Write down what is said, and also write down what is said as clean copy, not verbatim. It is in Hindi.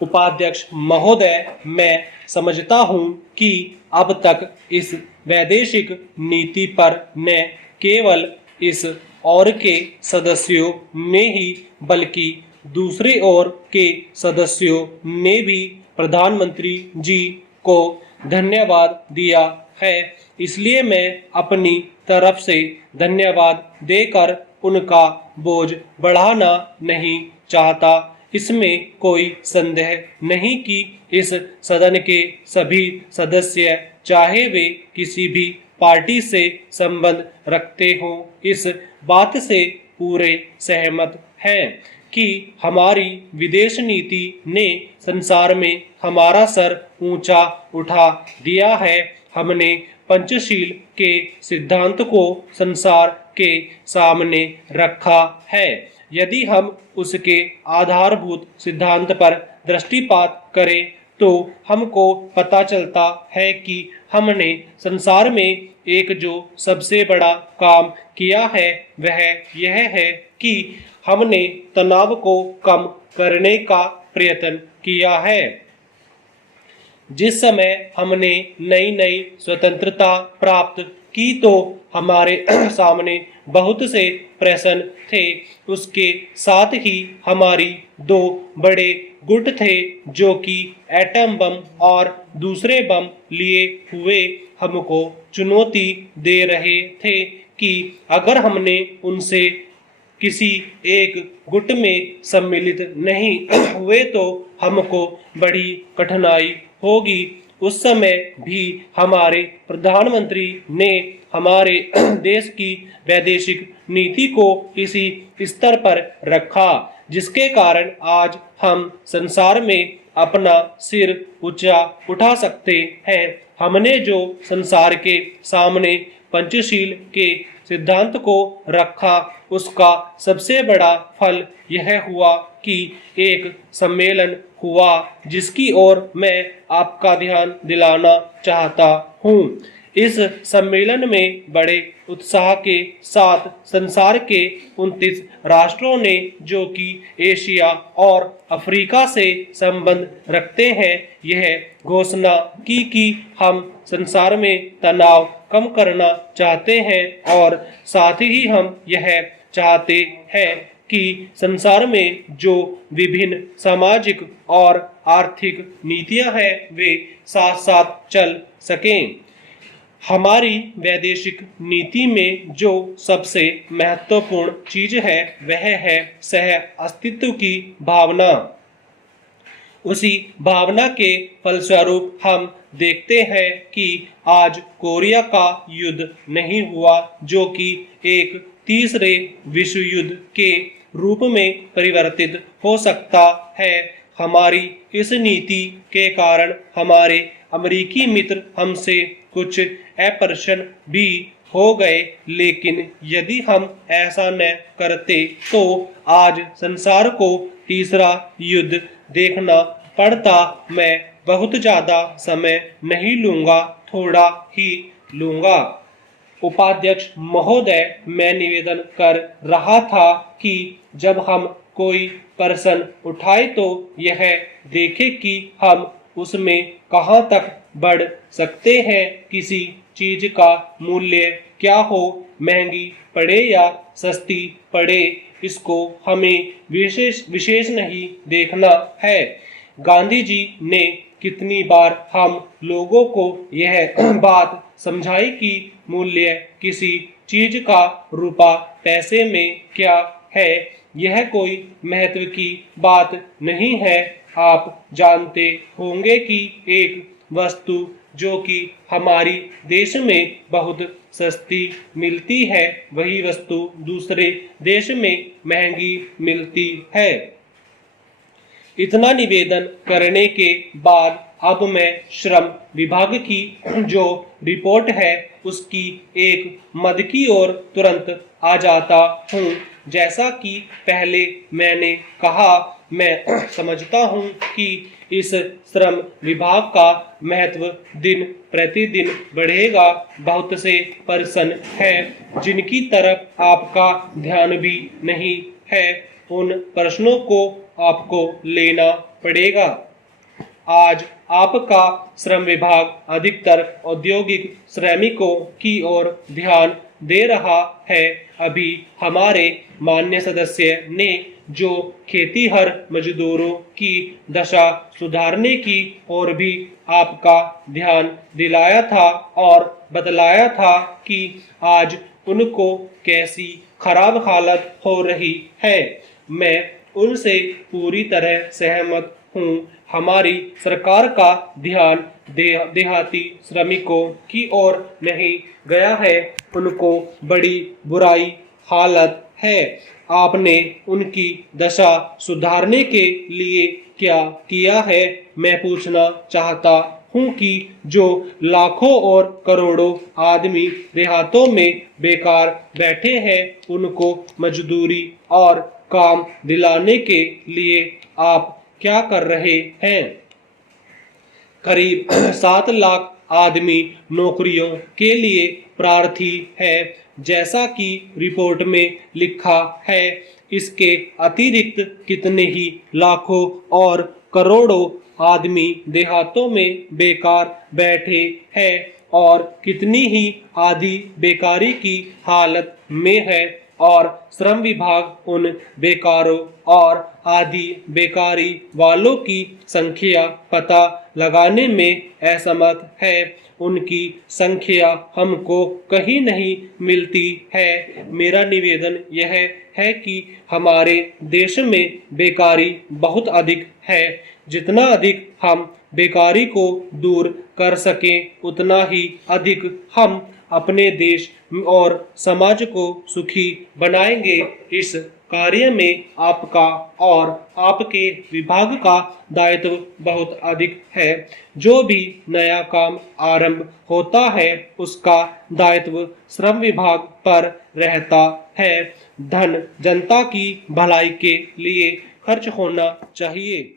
उपाध्यक्ष महोदय, मैं समझता हूं कि अब तक इस वैदेशिक नीति पर न केवल इस ओर के सदस्यों ने ही बल्कि दूसरे ओर के सदस्यों ने भी प्रधानमंत्री जी को धन्यवाद दिया है। इसलिए मैं अपनी तरफ से धन्यवाद देकर उनका बोझ बढ़ाना नहीं चाहता। इसमें कोई संदेह नहीं कि इस सदन के सभी सदस्य, चाहे वे किसी भी पार्टी से संबंध रखते हों, इस बात से पूरे सहमत हैं कि हमारी विदेश नीति ने संसार में हमारा सर ऊंचा उठा दिया है। हमने पंचशील के सिद्धांत को संसार के सामने रखा है। यदि हम उसके आधारभूत सिद्धांत पर दृष्टिपात करें तो हमको पता चलता है कि हमने संसार में एक जो सबसे बड़ा काम किया है वह यह है कि हमने तनाव को कम करने का प्रयत्न किया है। जिस समय हमने नई नई स्वतंत्रता प्राप्त की तो हमारे सामने बहुत से प्रश्न थे। उसके साथ ही हमारी दो बड़े गुट थे जो कि एटम बम और दूसरे बम लिए हुए हमको चुनौती दे रहे थे कि अगर हमने उनसे किसी एक गुट में सम्मिलित नहीं हुए तो हमको बड़ी कठिनाई होगी। उस समय भी हमारे प्रधानमंत्री ने हमारे देश की वैदेशिक नीति को इसी स्तर पर रखा जिसके कारण आज हम संसार में अपना सिर ऊंचा उठा सकते हैं। हमने जो संसार के सामने पंचशील के सिद्धांत को रखा उसका सबसे बड़ा फल यह हुआ कि एक सम्मेलन हुआ जिसकी ओर मैं आपका ध्यान दिलाना चाहता हूँ। इस सम्मेलन में बड़े उत्साह के साथ संसार के 29 राष्ट्रों ने जो कि एशिया और अफ्रीका से संबंध रखते हैं यह घोषणा की कि हम संसार में तनाव कम करना चाहते हैं और साथ ही हम यह चाहते हैं कि संसार में जो विभिन्न सामाजिक और आर्थिक नीतियां हैं वे साथ साथ चल सकें। हमारी वैदेशिक नीति में जो सबसे महत्वपूर्ण चीज है वह है सह अस्तित्व की भावना। उसी भावना के फलस्वरूप हम देखते हैं कि आज कोरिया का युद्ध नहीं हुआ जो कि एक तीसरे विश्व युद्ध के रूप में परिवर्तित हो सकता है। हमारी इस नीति के कारण हमारे अमेरिकी मित्र हमसे कुछ अप्रसन्न भी हो गए, लेकिन यदि हम ऐसा न करते तो आज संसार को तीसरा युद्ध देखना पड़ता। मैं बहुत ज्यादा समय नहीं लूंगा, थोड़ा ही लूंगा। उपाध्यक्ष महोदय, मैं निवेदन कर रहा था कि जब हम कोई प्रश्न उठाए तो यह देखें कि हम उसमें कहां तक बढ़ सकते हैं। किसी चीज का मूल्य क्या हो, महंगी पड़े या सस्ती पड़े, इसको हमें विशेष नहीं देखना है। गांधी जी ने कितनी बार हम लोगों को यह बात समझाई कि मूल्य किसी चीज का रुपया पैसे में क्या है, यह कोई महत्व की बात नहीं है। आप जानते होंगे कि एक वस्तु जो कि हमारी देश में बहुत सस्ती मिलती है वही वस्तु दूसरे देश में महंगी मिलती है। इतना निवेदन करने के बाद अब मैं श्रम विभाग की जो रिपोर्ट है उसकी एक मद की ओर तुरंत आ जाता हूँ। जैसा कि पहले मैंने कहा, मैं समझता हूँ कि इस श्रम विभाग का महत्व दिन प्रतिदिन बढ़ेगा। बहुत से प्रश्न हैं जिनकी तरफ आपका ध्यान भी नहीं है, उन प्रश्नों को आपको लेना पड़ेगा। आज आपका श्रम विभाग अधिकतर औद्योगिक श्रमिकों की ओर ध्यान दे रहा है। अभी हमारे माननीय सदस्य ने जो खेतीहर मजदूरों की दशा सुधारने की ओर भी आपका ध्यान दिलाया था और बतलाया था कि आज उनको कैसी खराब हालत हो रही है। मैं उनसे पूरी तरह सहमत हूँ। हमारी सरकार का ध्यान देहाती श्रमिकों की ओर नहीं गया है, उनको बड़ी बुराई हालत है। आपने उनकी दशा सुधारने के लिए क्या किया है? मैं पूछना चाहता हूँ कि जो लाखों और करोड़ों आदमी देहातों में बेकार बैठे हैं, उनको मजदूरी और काम दिलाने के लिए आप क्या कर रहे हैं? करीब 7 लाख आदमी नौकरियों के लिए प्रार्थी है, जैसा कि रिपोर्ट में लिखा है। इसके अतिरिक्त कितने ही लाखों और करोड़ों आदमी देहातों में बेकार बैठे हैं और कितनी ही आधी बेकारी की हालत में है और श्रम विभाग उन बेकारों और आधी बेकारी वालों की संख्या पता लगाने में असमर्थ है। उनकी संख्या हमको कहीं नहीं मिलती है। मेरा निवेदन यह है कि हमारे देश में बेकारी बहुत अधिक है। जितना अधिक हम बेकारी को दूर कर सकें, उतना ही अधिक हम अपने देश और समाज को सुखी बनाएंगे। इस कार्य में आपका और आपके विभाग का दायित्व बहुत अधिक है। जो भी नया काम आरंभ होता है, उसका दायित्व श्रम विभाग पर रहता है। धन जनता की भलाई के लिए खर्च होना चाहिए।